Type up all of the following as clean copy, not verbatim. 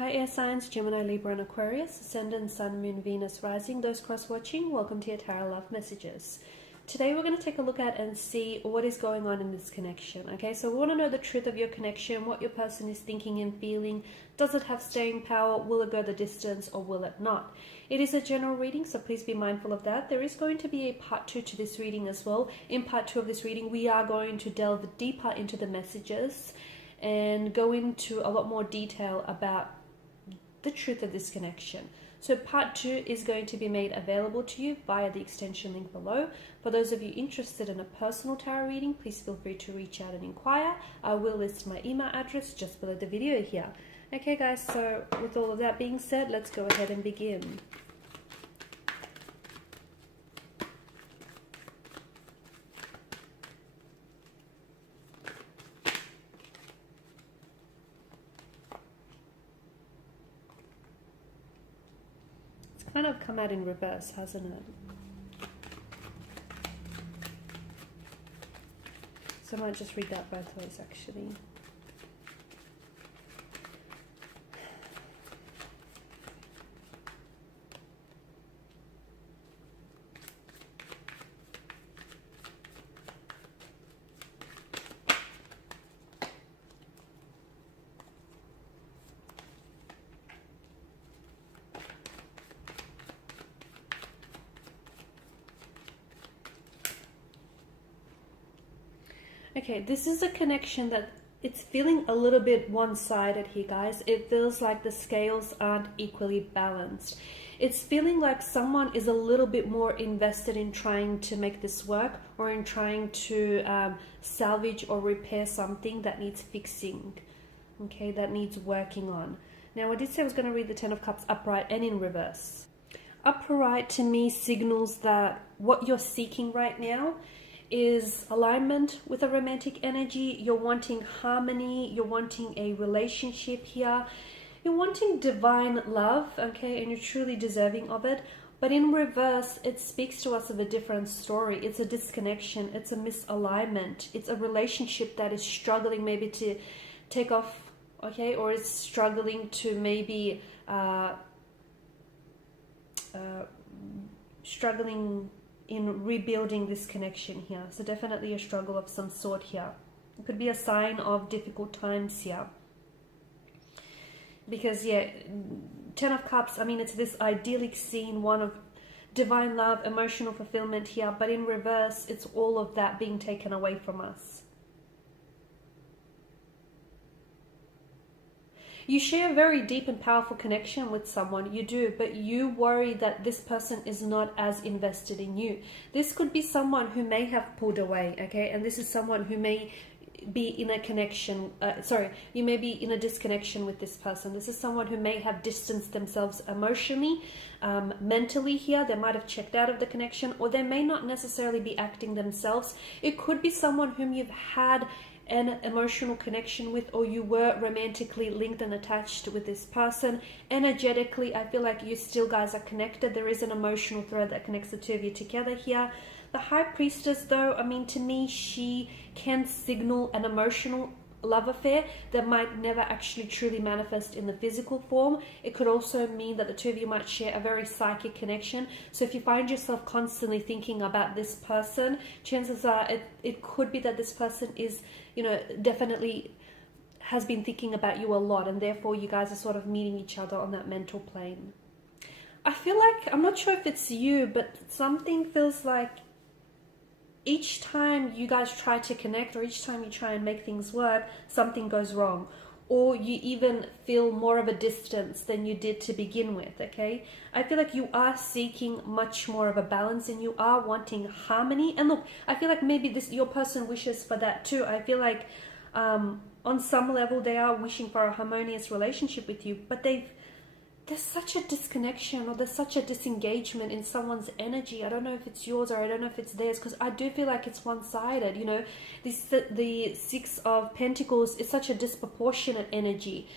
Hi air signs, Gemini, Libra and Aquarius, Ascendant, Sun, Moon, Venus, Rising. Those cross-watching, welcome to your Tarot Love Messages. Today we're going to take a look at and see what is going on in this connection. Okay, so we want to know the truth of your connection, what your person is thinking and feeling. Does it have staying power? Will it go the distance or will it not? It is a general reading, so please be mindful of that. There is going to be a part 2 to this reading as well. In part 2 of this reading, we are going to delve deeper into the messages and go into a lot more detail about the truth of this connection. So part 2 is going to be made available to you via the extension link below. For those of you interested in a personal tarot reading, please feel free to reach out and inquire. I will list my email address just below the video here. Okay guys, so with all of that being said, let's go ahead and begin. Kind of come out in reverse, hasn't it? So I might just read that both ways actually. Okay, this is a connection that it's feeling a little bit one-sided here, guys. It feels like the scales aren't equally balanced. It's feeling like someone is a little bit more invested in trying to make this work or in trying to salvage or repair something that needs fixing, okay, that needs working on. Now, I did say I was going to read the Ten of Cups upright and in reverse. Upright to me signals that what you're seeking right now is alignment with a romantic energy. You're wanting harmony, you're wanting a relationship here, you're wanting divine love, okay, and you're truly deserving of it. But in reverse, it speaks to us of a different story. It's a disconnection, it's a misalignment, it's a relationship that is struggling maybe to take off, okay, or is struggling to maybe struggling in rebuilding this connection here. So definitely a struggle of some sort here. It could be a sign of difficult times here. Because yeah, Ten of Cups, I mean, it's this idyllic scene, one of divine love, emotional fulfillment here, but in reverse, it's all of that being taken away from us. You share a very deep and powerful connection with someone, you do, but you worry that this person is not as invested in you. This could be someone who may have pulled away, okay? And this is someone who may be in a connection, you may be in a disconnection with this person. This is someone who may have distanced themselves emotionally, mentally here. They might have checked out of the connection, or they may not necessarily be acting themselves. It could be someone whom you've had an emotional connection with, or you were romantically linked and attached with this person. Energetically, I feel like you still guys are connected. There is an emotional thread that connects the two of you together here. The High Priestess, though, I mean, to me, she can signal an emotional love affair that might never actually truly manifest in the physical form. It could also mean that the two of you might share a very psychic connection. So if you find yourself constantly thinking about this person, chances are it could be that this person is, you know, definitely has been thinking about you a lot, and therefore you guys are sort of meeting each other on that mental plane. I feel like, I'm not sure if it's you, but something feels like each time you guys try to connect, or each time you try and make things work, something goes wrong, or you even feel more of a distance than you did to begin with, okay? I feel like you are seeking much more of a balance, and you are wanting harmony. And look, I feel like maybe your person wishes for that too. I feel like on some level they are wishing for a harmonious relationship with you, but there's such a disconnection, or there's such a disengagement in someone's energy. I don't know if it's yours, or I don't know if it's theirs, because I do feel like it's one-sided, you know. The Six of Pentacles is such a disproportionate energy.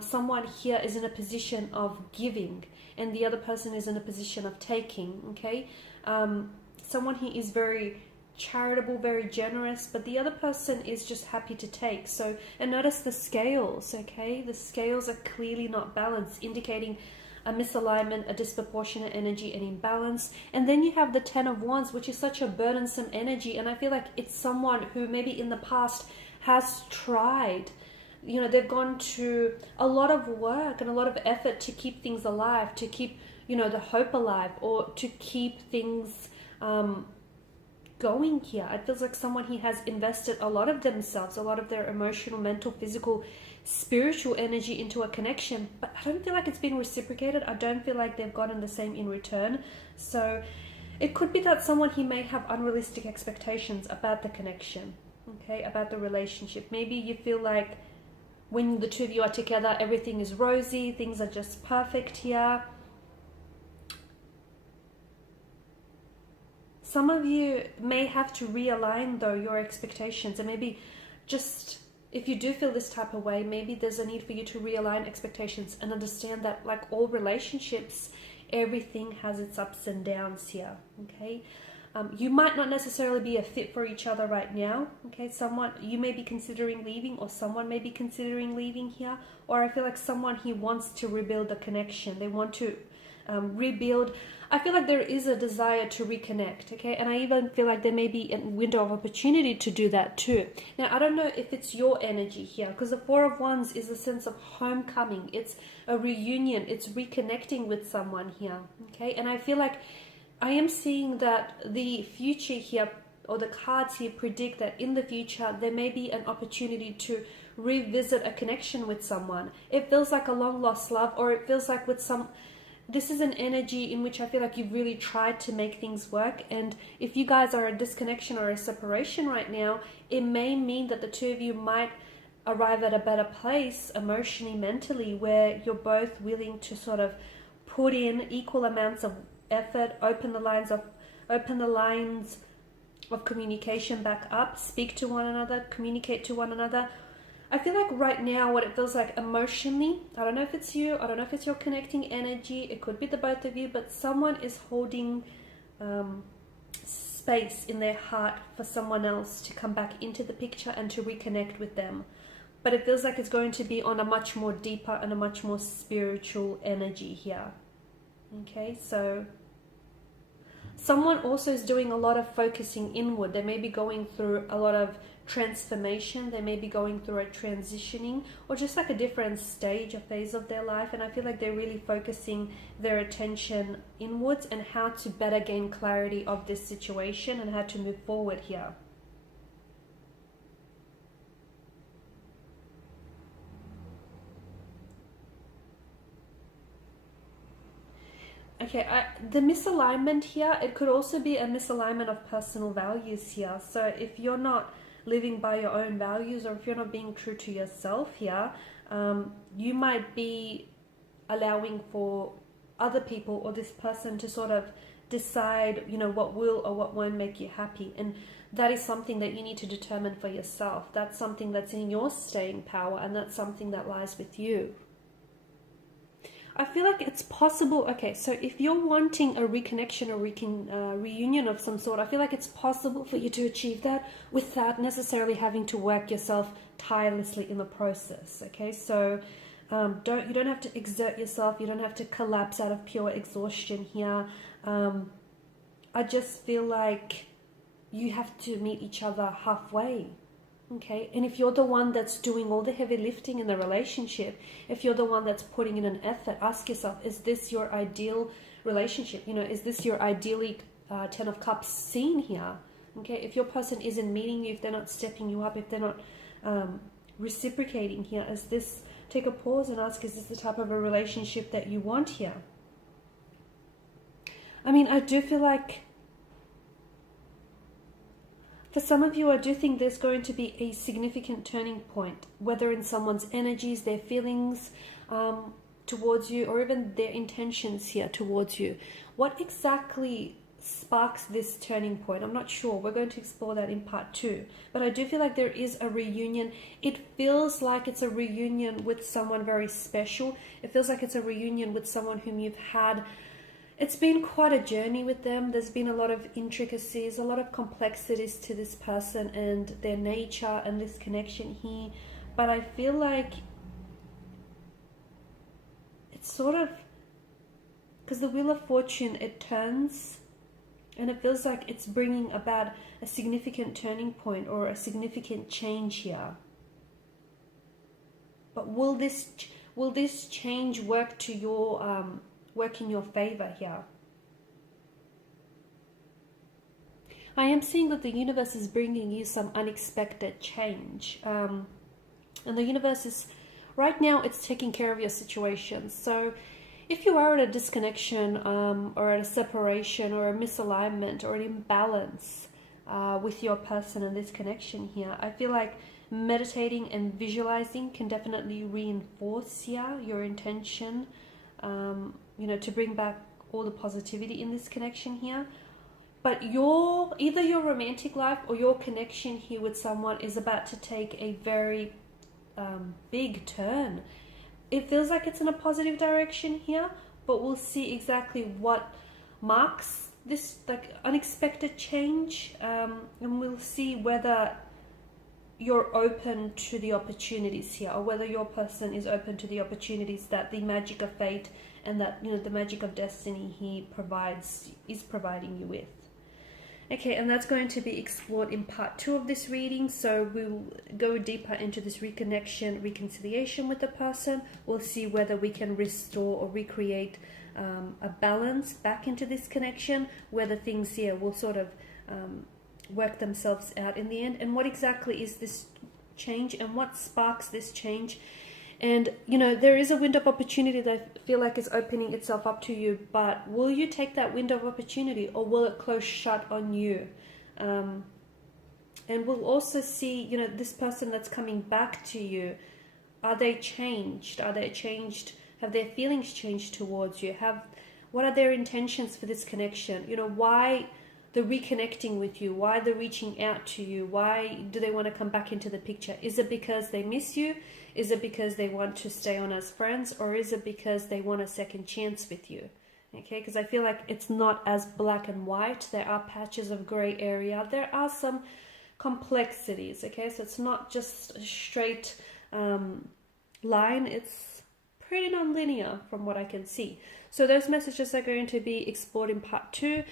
Someone here is in a position of giving, and the other person is in a position of taking, okay? Someone here is very charitable, very generous, but the other person is just happy to take. So, and notice the scales, okay? The scales are clearly not balanced, indicating a misalignment, a disproportionate energy, and imbalance. And then you have the 10 of Wands, which is such a burdensome energy. And I feel like it's someone who maybe in the past has tried, you know, they've gone to a lot of work and a lot of effort to keep things alive, to keep, you know, the hope alive, or to keep things going here. It feels like someone he has invested a lot of themselves, a lot of their emotional, mental, physical, spiritual energy into a connection, but I don't feel like it's been reciprocated. I don't feel like they've gotten the same in return. So it could be that someone he may have unrealistic expectations about the connection, okay, about the relationship. Maybe you feel like when the two of you are together, everything is rosy, things are just perfect here. Some of you may have to realign, though, your expectations. And maybe just, if you do feel this type of way, maybe there's a need for you to realign expectations and understand that, like all relationships, everything has its ups and downs here, okay? You might not necessarily be a fit for each other right now, okay? Someone, you may be considering leaving, or someone may be considering leaving here. Or I feel like someone, he wants to rebuild the connection. They want to rebuild. I feel like there is a desire to reconnect, okay? And I even feel like there may be a window of opportunity to do that too. Now, I don't know if it's your energy here, because the 4 of Wands is a sense of homecoming. It's a reunion. It's reconnecting with someone here, okay? And I feel like I am seeing that the future here, or the cards here, predict that in the future there may be an opportunity to revisit a connection with someone. It feels like a long lost love, or it feels like with some... This is an energy in which I feel like you've really tried to make things work. And if you guys are a disconnection or a separation right now, it may mean that the two of you might arrive at a better place emotionally, mentally, where you're both willing to sort of put in equal amounts of effort, open the lines of communication back up, speak to one another, communicate to one another. I feel like right now what it feels like emotionally, I don't know if it's you, I don't know if it's your connecting energy, it could be the both of you, but someone is holding space in their heart for someone else to come back into the picture and to reconnect with them. But it feels like it's going to be on a much more deeper and a much more spiritual energy here. Okay, so someone also is doing a lot of focusing inward. They may be going through a lot of transformation. They may be going through a transitioning, or just like a different stage or phase of their life. And I feel like they're really focusing their attention inwards and how to better gain clarity of this situation and how to move forward here. Okay, the misalignment here, it could also be a misalignment of personal values here. So if you're not living by your own values, or if you're not being true to yourself here, you might be allowing for other people or this person to sort of decide, you know, what will or what won't make you happy. And that is something that you need to determine for yourself. That's something that's in your staying power, and that's something that lies with you. I feel like it's possible. Okay, so if you're wanting a reconnection or reunion of some sort, I feel like it's possible for you to achieve that without necessarily having to work yourself tirelessly in the process. Okay, so you don't have to exert yourself. You don't have to collapse out of pure exhaustion here. I just feel like you have to meet each other halfway. Okay, and if you're the one that's doing all the heavy lifting in the relationship, if you're the one that's putting in an effort, ask yourself, is this your ideal relationship? You know, is this your ideally 10 of Cups scene here? Okay, if your person isn't meeting you, if they're not stepping you up, if they're not reciprocating here, is this, take a pause and ask, is this the type of a relationship that you want here? I mean, I do feel like for some of you, I do think there's going to be a significant turning point, whether in someone's energies, their feelings towards you, or even their intentions here towards you. What exactly sparks this turning point? I'm not sure. We're going to explore that in part 2. But I do feel like there is a reunion. It feels like it's a reunion with someone very special. It feels like it's a reunion with someone whom you've had it's been quite a journey with them. There's been a lot of intricacies, a lot of complexities to this person and their nature and this connection here. But I feel like it's sort of, because the Wheel of Fortune, it turns, and it feels like it's bringing about a significant turning point or a significant change here. But will this change work to your work in your favor here? I am seeing that the universe is bringing you some unexpected change, and the universe is right now, it's taking care of your situation. So if you are at a disconnection or at a separation or a misalignment or an imbalance with your person and this connection here, I feel like meditating and visualizing can definitely reinforce here your intention, you know, to bring back all the positivity in this connection here. But either your romantic life or your connection here with someone is about to take a very big turn. It feels like it's in a positive direction here, but we'll see exactly what marks this like unexpected change, and we'll see whether you're open to the opportunities here, or whether your person is open to the opportunities that the magic of fate and that, you know, the magic of destiny he is providing you with. Okay, and that's going to be explored in part 2 of this reading. So we'll go deeper into this reconnection, reconciliation with the person. We'll see whether we can restore or recreate a balance back into this connection, whether things here will sort of work themselves out in the end, and what exactly is this change and what sparks this change. And, you know, there is a window of opportunity that I feel like is opening itself up to you, but will you take that window of opportunity, or will it close shut on you? And we'll also see, you know, this person that's coming back to you, are they changed? Are they changed? Have their feelings changed towards you? What are their intentions for this connection? You know, why the reconnecting with you? Why the reaching out to you? Why do they want to come back into the picture? Is it because they miss you? Is it because they want to stay on as friends? Or is it because they want a second chance with you? Okay, because I feel like it's not as black and white. There are patches of gray area. There are some complexities, okay? So it's not just a straight line. It's pretty non-linear from what I can see. So those messages are going to be explored in part 2.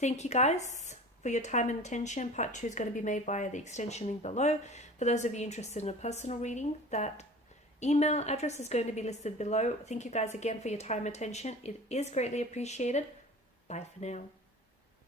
Thank you guys for your time and attention. Part 2 is going to be made via the extension link below. For those of you interested in a personal reading, that email address is going to be listed below. Thank you guys again for your time and attention. It is greatly appreciated. Bye for now.